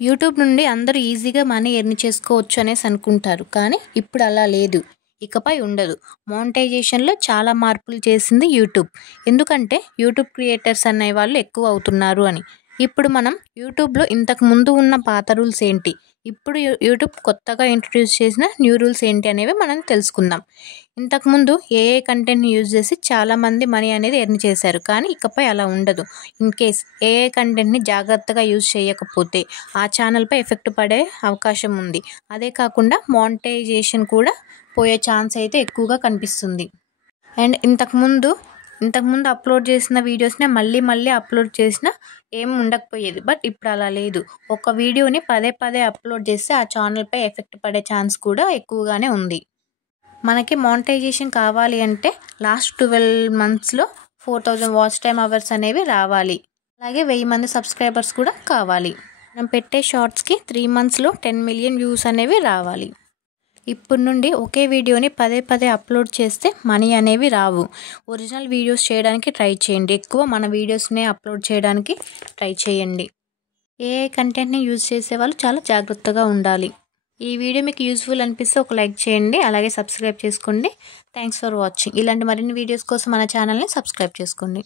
YouTube నుండి అందరూ ఈజీగా మనీ ఎర్న్ చేసుకోవచ్చు అనేసి అనుకుంటారు. కానీ ఇప్పుడు అలా లేదు. ఇకపై ఉండదు. మోనిటైజేషన్‌లో చాలా మార్పులు చేసింది యూట్యూబ్. ఎందుకంటే యూట్యూబ్ క్రియేటర్స్ అనేవాళ్ళు ఎక్కువ అవుతున్నారు అని. ఇప్పుడు మనం యూట్యూబ్‌లో ఇంతకు ముందు ఉన్న పాత రూల్స్ ఏంటి? ఇప్పుడు యూట్యూబ్ కొత్తగా ఇంట్రొడ్యూస్ చేసిన న్యూ రూల్స్ ఏంటి అనేవి మనం తెలుసుకుందాం. ఇంతకుముందు ఏఐ కంటెంట్‌ని యూజ్ చేసి చాలామంది మనీ అనేది ఎర్న్ చేశారు. కానీ ఇకపై అలా ఉండదు. ఇన్‌కేస్ ఏఐ కంటెంట్‌ని జాగ్రత్తగా యూజ్ చేయకపోతే ఆ ఛానల్‌పై ఎఫెక్ట్ పడే అవకాశం ఉంది. అదే కాకుండా మోనిటైజేషన్ కూడా పోయే ఛాన్స్ అయితే ఎక్కువగా కనిపిస్తుంది. అండ్ ఇంతకుముందు అప్లోడ్ చేసిన వీడియోస్‌నే మళ్ళీ అప్లోడ్ చేసినా ఏం ఉండకపోయేది. బట్ ఇప్పుడు అలా లేదు. ఒక వీడియోని పదే పదే అప్లోడ్ చేస్తే ఆ ఛానల్‌పై ఎఫెక్ట్ పడే ఛాన్స్ కూడా ఎక్కువగానే ఉంది. మనకి మోనిటైజేషన్ కావాలి అంటే లాస్ట్ 12 మంత్స్‌లో 4000 వాచ్ టైమ్ అవర్స్ అనేవి రావాలి. అలాగే 1000 మంది సబ్స్క్రైబర్స్ కూడా కావాలి. మనం పెట్టే షార్ట్స్‌కి 3 మంత్స్‌లో 10 మిలియన్ వ్యూస్ అనేవి రావాలి. ఇప్పటి నుండి ఒకే వీడియోని పదే పదే అప్లోడ్ చేస్తే మనీ అనేవి రావు. ఒరిజినల్ వీడియోస్ చేయడానికి ట్రై చేయండి. ఎక్కువ మన వీడియోస్‌నే అప్లోడ్ చేయడానికి ట్రై చేయండి. ఏఐ కంటెంట్‌ని యూజ్ చేసేవాళ్ళు చాలా జాగ్రత్తగా ఉండాలి. ఈ వీడియో మీకు యూజ్‌ఫుల్ అనిపిస్తే ఒక లైక్ చేయండి. అలాగే సబ్స్క్రైబ్ చేసుకోండి. Thanks for watching. ఇలాంటి మరిన్ని వీడియోస్ కోసం మన ఛానల్‌ని సబ్స్క్రైబ్ చేసుకోండి.